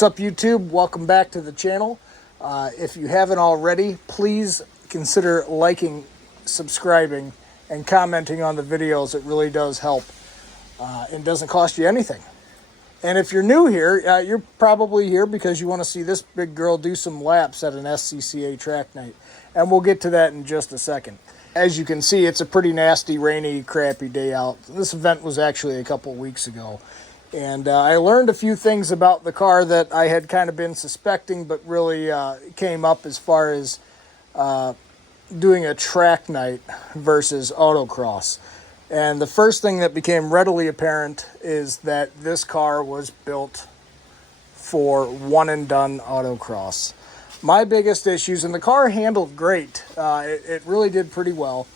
What's up, YouTube? Welcome back to the channel. If you haven't already, please consider liking, subscribing, and commenting on the videos. It really does help and doesn't cost you anything. And if you're new here, you're probably here because you want to see this big girl do some laps at an SCCA Track Night. And we'll get to that in just a second. As you can see, it's a pretty nasty, rainy, crappy day out. This event was actually a couple weeks ago. And I learned a few things about the car that I had kind of been suspecting, but really came up as far as doing a track night versus autocross. And the first thing that became readily apparent is that this car was built for one-and-done autocross. My biggest issues, and the car handled great, it really did pretty well,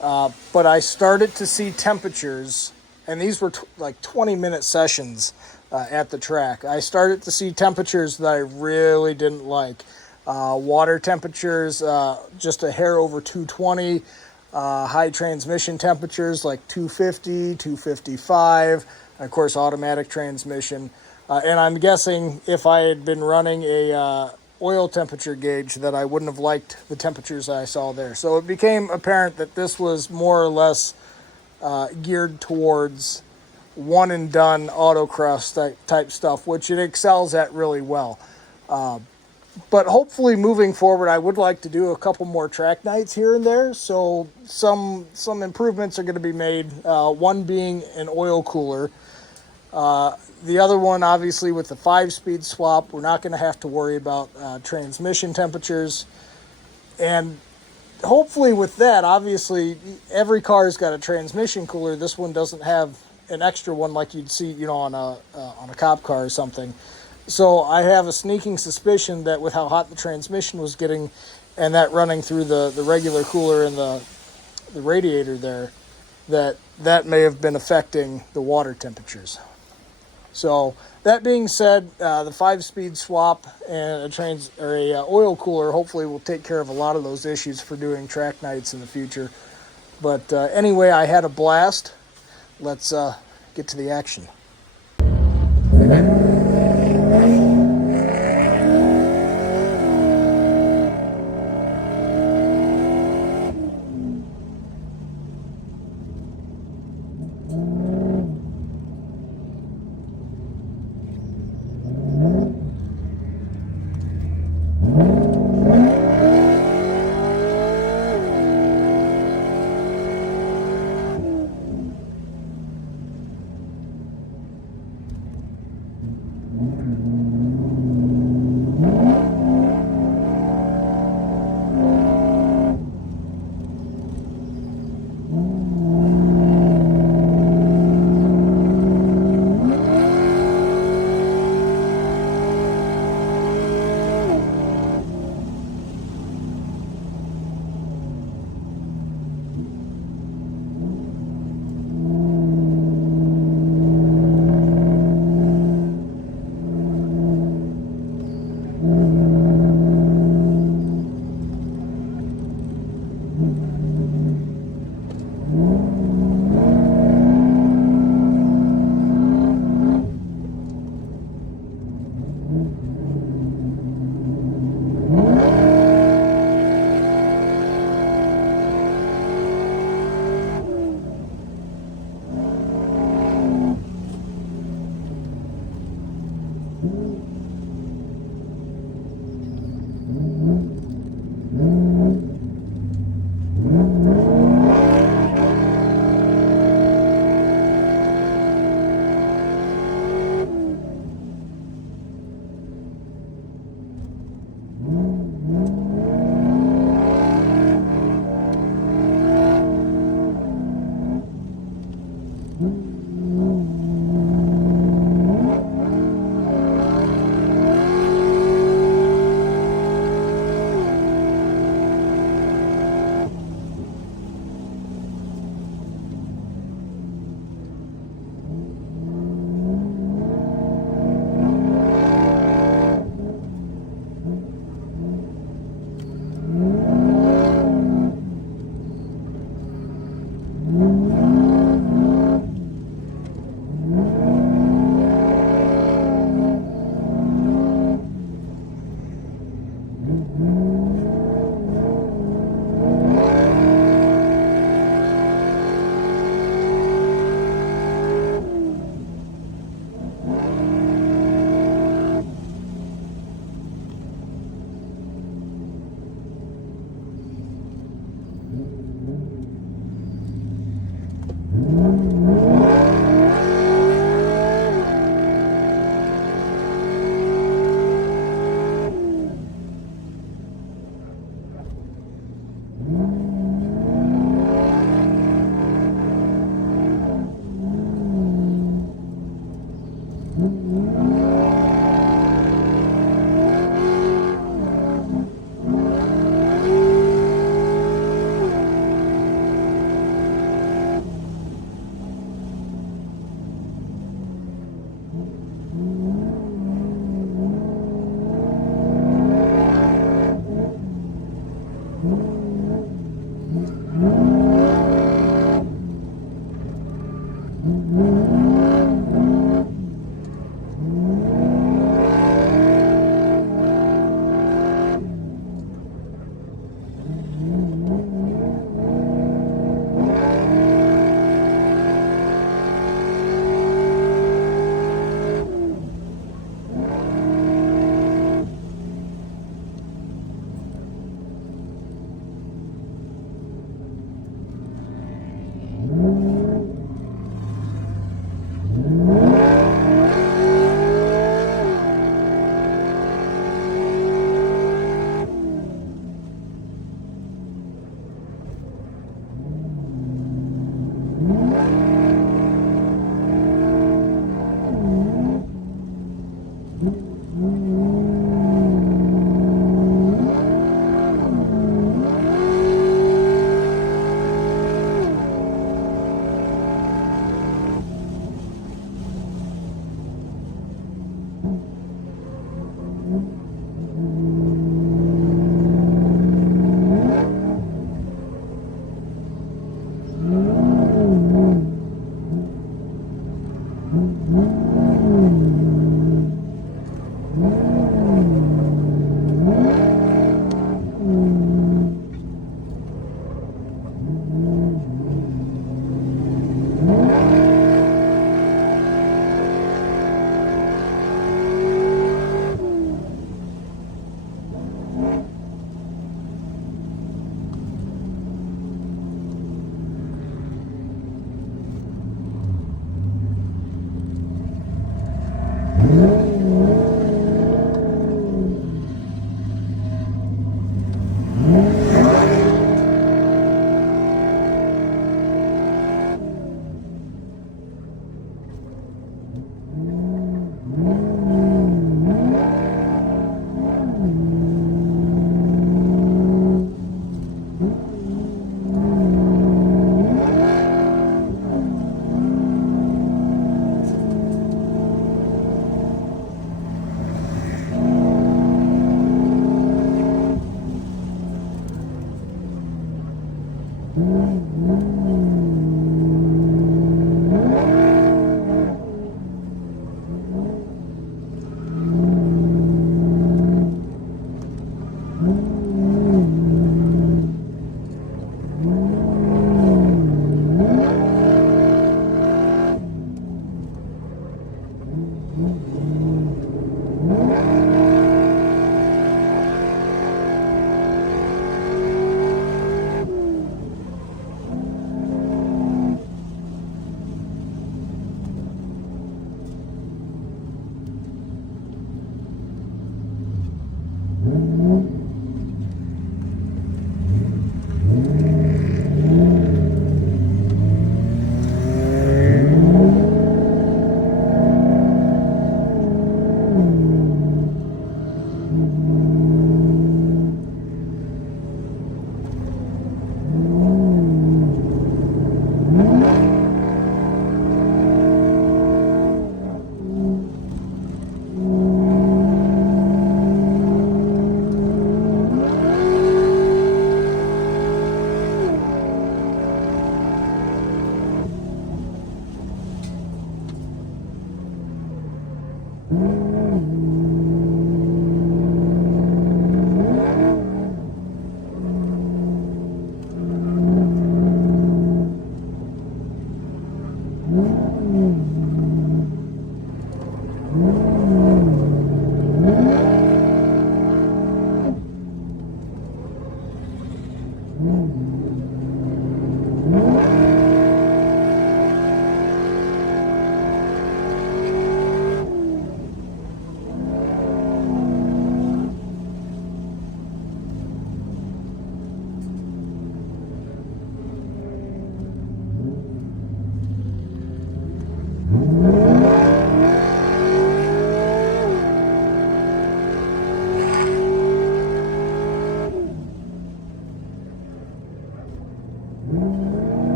but I started to see temperatures. And these were like 20-minute sessions at the track. I started to see temperatures that I really didn't like. Water temperatures, just a hair over 220. High transmission temperatures like 250, 255. And of course, automatic transmission. And I'm guessing if I had been running a oil temperature gauge that I wouldn't have liked the temperatures I saw there. So it became apparent that this was more or less geared towards one and done autocross type stuff, which it excels at really well. But hopefully moving forward, I would like to do a couple more track nights here and there. So some improvements are going to be made. One being an oil cooler. The other one, obviously, with the 5-speed swap, we're not going to have to worry about transmission temperatures. And hopefully with that, obviously, every car's got a transmission cooler. This one doesn't have an extra one like you'd see, on a cop car or something. So I have a sneaking suspicion that with how hot the transmission was getting and that running through the regular cooler and the radiator there, that may have been affecting the water temperatures. So that being said, the 5-speed swap and a oil cooler hopefully will take care of a lot of those issues for doing track nights in the future. But anyway, I had a blast. Let's get to the action.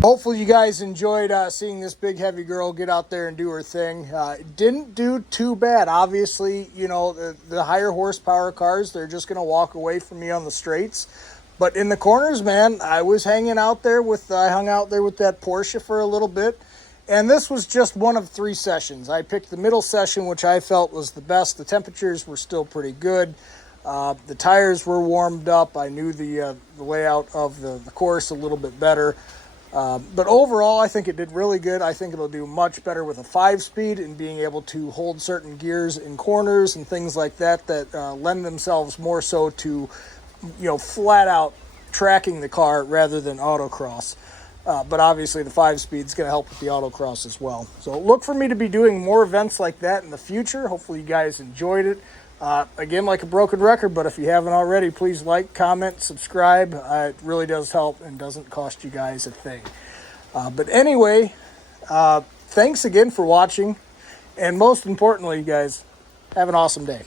Hopefully you guys enjoyed seeing this big heavy girl get out there and do her thing. Didn't do too bad. Obviously, you know, the higher horsepower cars, they're just going to walk away from me on the straights. But in the corners, man, I was hanging out there with, I hung out there with that Porsche for a little bit. And this was just one of 3 sessions. I picked the middle session, which I felt was the best. The temperatures were still pretty good. The tires were warmed up. I knew the layout of the course a little bit better. But overall, I think it did really good. I think it'll do much better with a 5-speed and being able to hold certain gears in corners and things like that that lend themselves more so to, you know, flat out tracking the car rather than autocross. But obviously the 5-speed is going to help with the autocross as well. So look for me to be doing more events like that in the future. Hopefully you guys enjoyed it. Again, like a broken record, but if you haven't already, please like, comment, subscribe. It really does help and doesn't cost you guys a thing. But anyway, thanks again for watching. And most importantly, guys, have an awesome day.